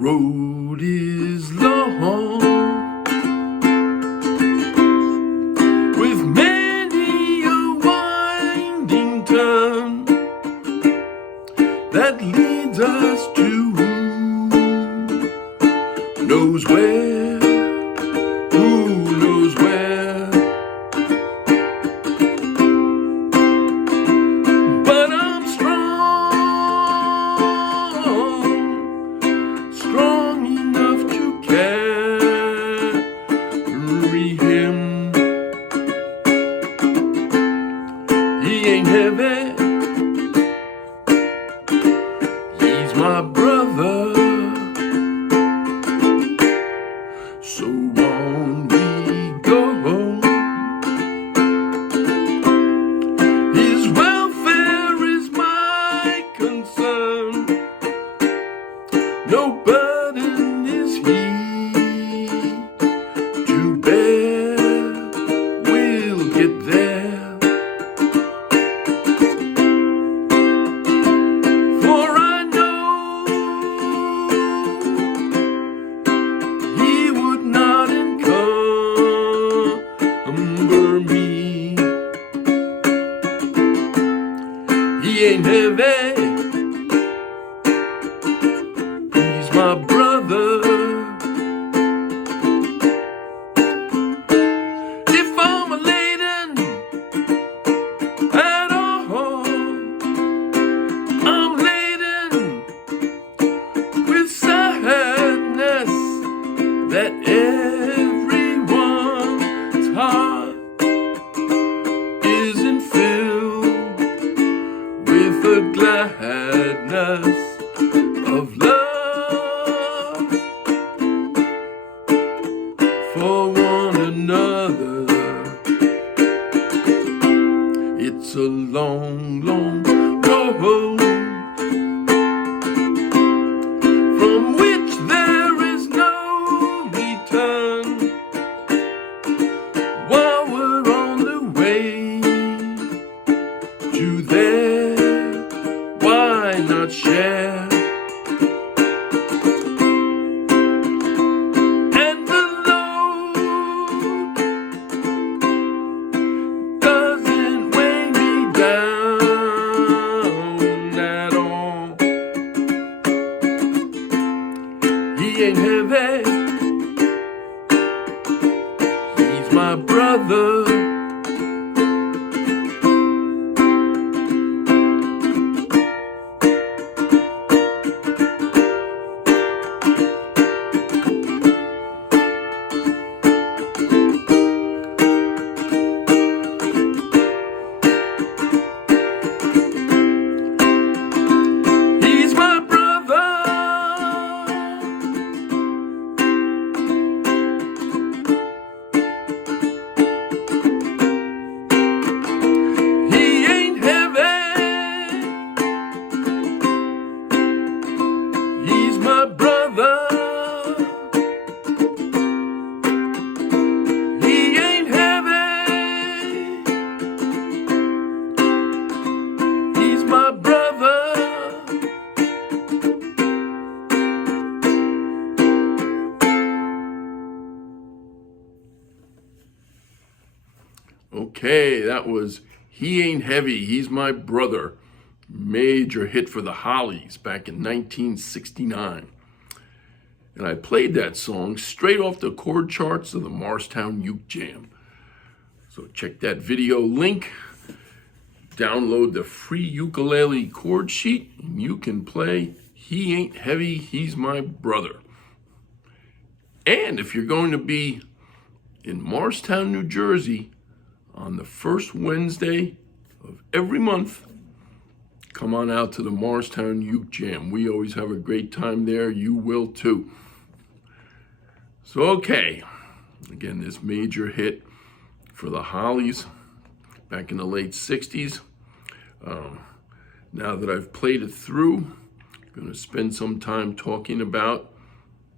road is long, with many a winding turn that leads us to who knows where, who knows where. But I'm strong enough to carry him. He ain't heavy, he's my brother. So on we go. His welfare is my concern. No burden is he to bear. We'll get there. For I know he would not encumber me. He ain't heavy, he's my brother. If I'm laden at all, I'm laden with sadness that everyone's heart isn't filled with the gladness of love for one another. It's a long, long road from which there is no return. While we're on the way to there, why not share? And the load doesn't weigh me down at all. He ain't heavy, he's my brother. He's my brother. He ain't heavy, he's my brother. He ain't heavy, he's my brother. Okay, that was He Ain't Heavy, He's My Brother. Major hit for the Hollies back in 1969. And I played that song straight off the chord charts of the Morristown Uke Jam. So check that video link, download the free ukulele chord sheet, and you can play He Ain't Heavy, He's My Brother. And if you're going to be in Morristown, New Jersey, on the first Wednesday of every month, come on out to the Morristown Uke Jam. We always have a great time there. You will too. So, okay. Again, this major hit for the Hollies back in the late 60s. Now that I've played it through, I'm going to spend some time talking about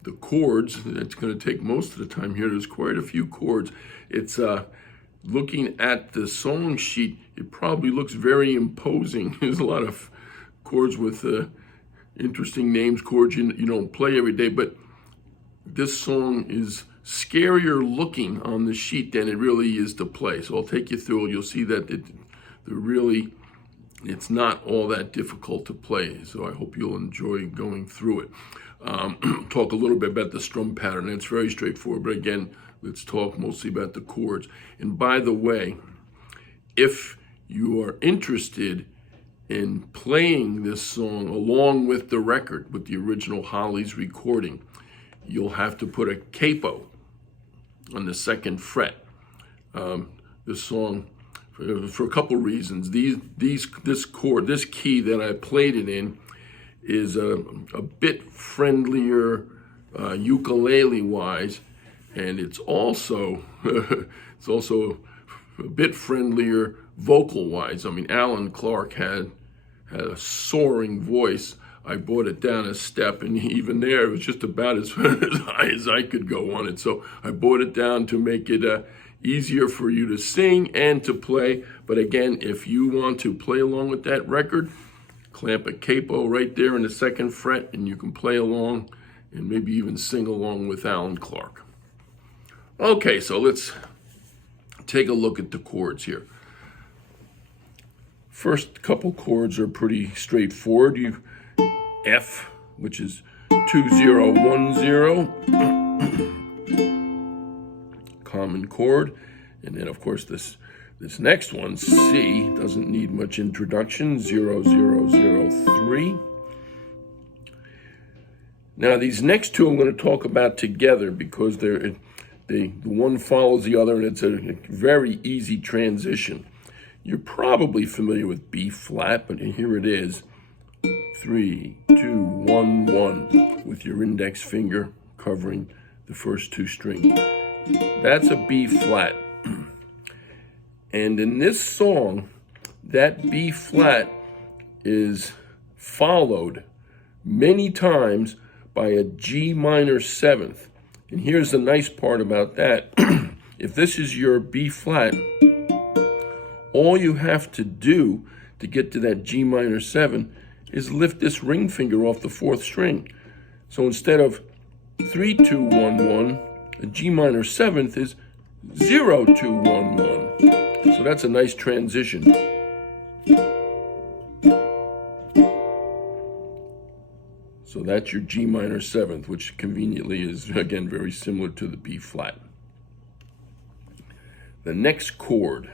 the chords. That's going to take most of the time here. There's quite a few chords. It's looking at the song sheet, it probably looks very imposing. There's a lot of chords with interesting names, chords you don't play every day, but this song is scarier looking on the sheet than it really is to play. So I'll take you through it. You'll see that it's not all that difficult to play. So I hope you'll enjoy going through it. Talk a little bit about the strum pattern. It's very straightforward, but again, let's talk mostly about the chords. And by the way, if you are interested in playing this song along with the record, with the original Hollies recording, you'll have to put a capo on the second fret. This song, for a couple reasons, this chord, this key that I played it in, is a bit friendlier ukulele-wise, and it's also a bit friendlier vocal-wise. I mean, Alan Clark had a soaring voice. I brought it down a step, and even there, it was just about as high as I could go on it. So I brought it down to make it easier for you to sing and to play. But again, if you want to play along with that record, clamp a capo right there in the second fret, and you can play along and maybe even sing along with Alan Clark. Okay, so let's take a look at the chords here. First couple chords are pretty straightforward. You F, which is 2-0-1-0, common chord, and then of course this next one, C, doesn't need much introduction, 0-0-0-3. Now these next two I'm going to talk about together because the one follows the other, and it's a very easy transition. You're probably familiar with B flat, but here it is. 3, 2, 1, 1, with your index finger covering the first two strings. That's a B flat. And in this song, that B flat is followed many times by a G minor seventh. And here's the nice part about that. If this is your B flat, all you have to do to get to that G minor 7 is lift this ring finger off the fourth string. So instead of 3, 2, 1, 1, a G minor 7th is 0, 2, 1, 1. So that's a nice transition. So that's your G minor 7th, which conveniently is, again, very similar to the B flat. The next chord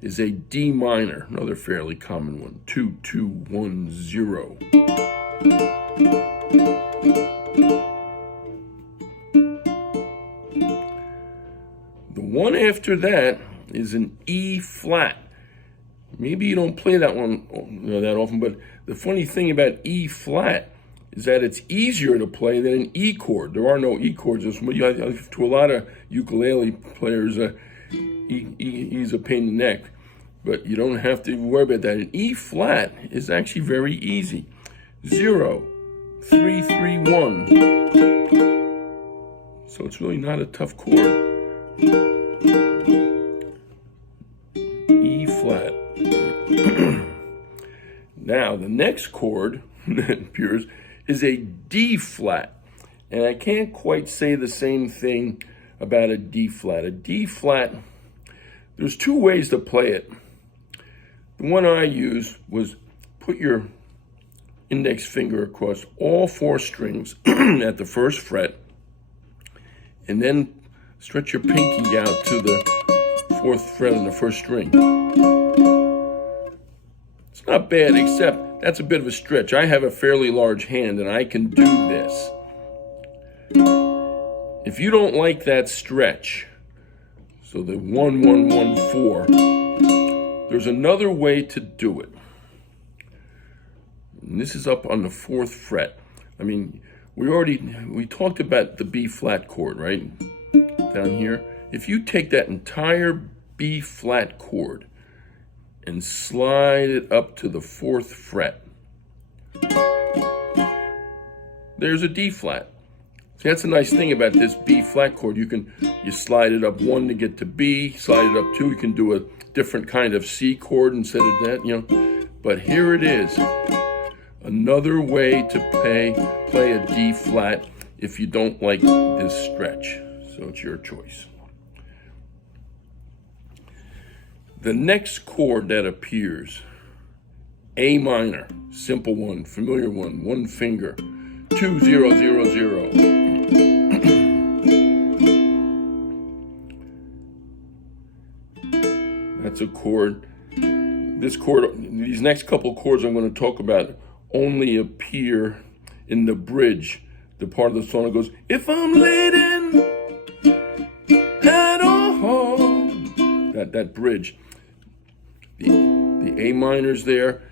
is a D minor, another fairly common one, 2, 2, 1, 0. The one after that is an E flat. Maybe you don't play that one that often, but the funny thing about E flat is that it's easier to play than an E chord. There are no E chords. To a lot of ukulele players, E's a pain in the neck, but you don't have to worry about that. An E flat is actually very easy. 0, 3, 3, 1. So it's really not a tough chord. E flat. Now the next chord that appears is a D flat, and I can't quite say the same thing about a D flat. A D flat, there's two ways to play it. The one I used was put your index finger across all four strings at the first fret, and then stretch your pinky out to the fourth fret on the first string. It's not bad, except that's a bit of a stretch. I have a fairly large hand, and I can do this. If you don't like that stretch, so the 1, 1, 1, 4, there's another way to do it. And this is up on the fourth fret. I mean, we talked about the B flat chord, right? Down here. If you take that entire B flat chord and slide it up to the fourth fret, there's a D flat. See, that's the nice thing about this B flat chord. You slide it up 1 to get to B, slide it up 2, you can do a different kind of C chord instead of that, But here it is, another way to play a D flat if you don't like this stretch. So it's your choice. The next chord that appears, A minor, simple one, familiar one finger, 2 0 0 0. That's a chord. These next couple chords I'm going to talk about only appear in the bridge, the part of the song that goes, if I'm late in at all. That bridge. The A minor's there.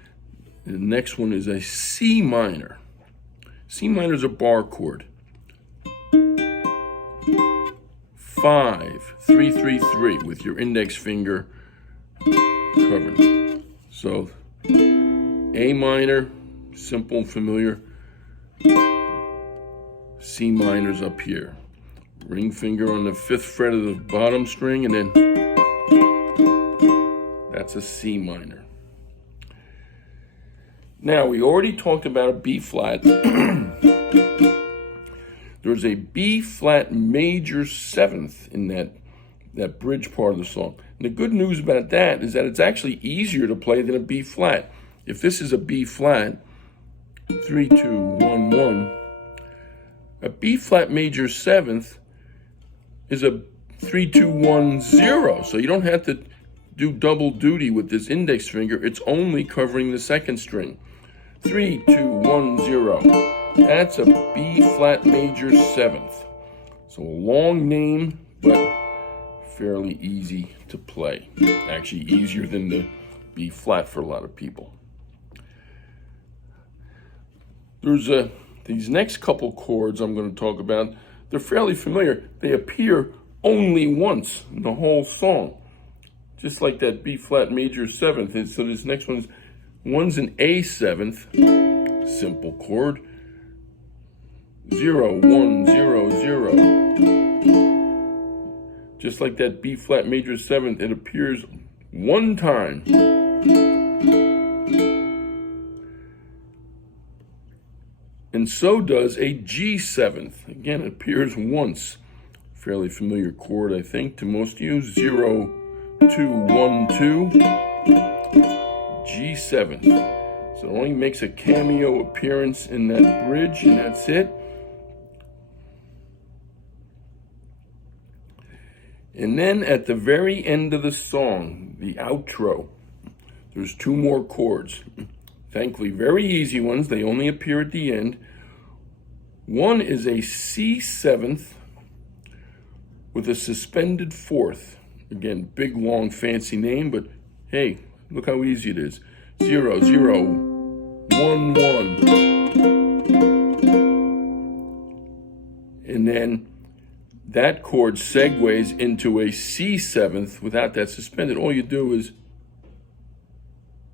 The next one is a C minor. C minor is a bar chord. 5 3 3 3 with your index finger covered. So A minor, simple and familiar. C minor's up here. Ring finger on the 5th fret of the bottom string, and then that's a C minor. Now, we already talked about a B flat. There's a B flat major 7th in that bridge part of the song. And the good news about that is that it's actually easier to play than a B flat. If this is a B flat, 3 2 1 1, a B flat major 7th is a 3 2 1 0. So you don't have to do double duty with this index finger. It's only covering the 2nd string. 3 2 1 0. That's a B flat major 7th. So a long name, but fairly easy to play. Actually easier than the B flat for a lot of people. There's these next couple chords I'm going to talk about. They're fairly familiar. They appear only once in the whole song, just like that B flat major 7th. And so this next one's an A 7th, simple chord, 0 1 0 0. Just like that B flat major 7th, it appears one time. And so does a G 7th. Again, it appears once. Fairly familiar chord, I think, to most of you. 0 2 1 2. G 7th. So it only makes a cameo appearance in that bridge, and that's it. And then at the very end of the song, the outro, there's 2 more chords. Thankfully, very easy ones. They only appear at the end. One is a C 7th with a suspended 4th. Again, big, long, fancy name, but hey, look how easy it is. 0 0 1 1. And then that chord segues into a C 7th without that suspended. All you do is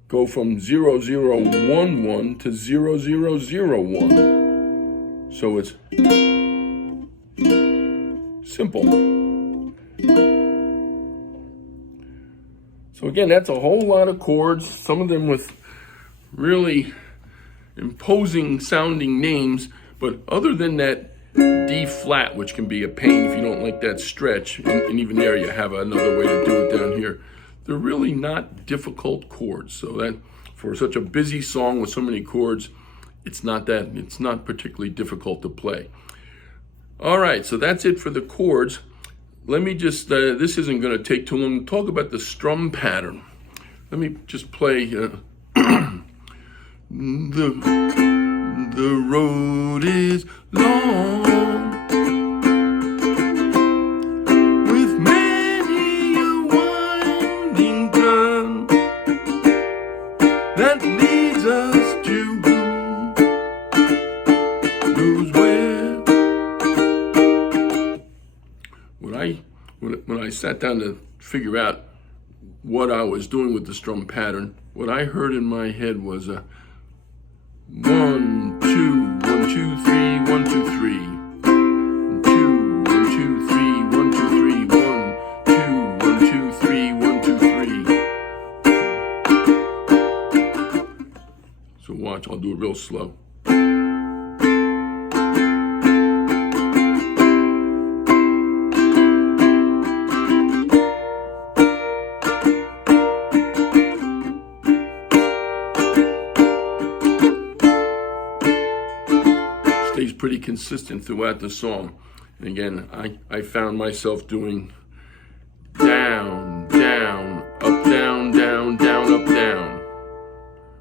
go from 0 0 1 1 to 0 0 0 1. So it's simple. So again, that's a whole lot of chords, some of them with really imposing sounding names, but other than that D flat, which can be a pain if you don't like that stretch, and even there you have another way to do it down here, they're really not difficult chords. So that for such a busy song with so many chords, it's not particularly difficult to play. All right, so that's it for the chords. Let me just, this isn't going to take too long to talk about the strum pattern. Let me just play the road is long with many a winding turn that leads us to knows where. When I sat down to figure out what I was doing with the strum pattern, what I heard in my head was a 1 2 1 2 3 1 2 3 2 1 2 3 1 2 3 1 2 1 2 3 1 2 3. So watch, I'll do it real slow. Stays pretty consistent throughout the song. And again, I found myself doing down, down, up, down, down, down, up, down.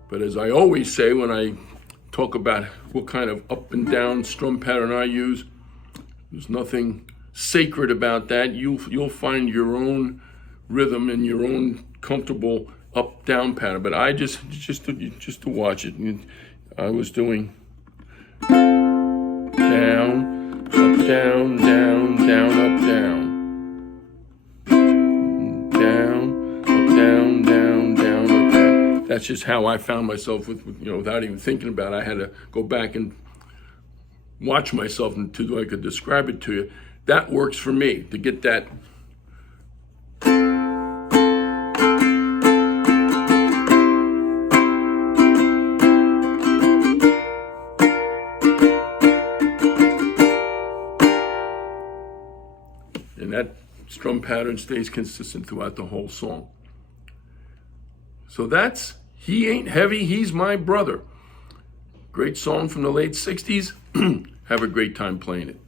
But as I always say when I talk about what kind of up and down strum pattern I use, there's nothing sacred about that. You'll find your own rhythm and your own comfortable up down pattern. But I just to watch it, I was doing down, up, down, down, down, up, down. Down, up, down, down, down, up, down. That's just how I found myself without even thinking about it. I had to go back and watch myself until I could describe it to you. That works for me, to get that. And that strum pattern stays consistent throughout the whole song. So that's He Ain't Heavy, He's My Brother. Great song from the late 60s. Have a great time playing it.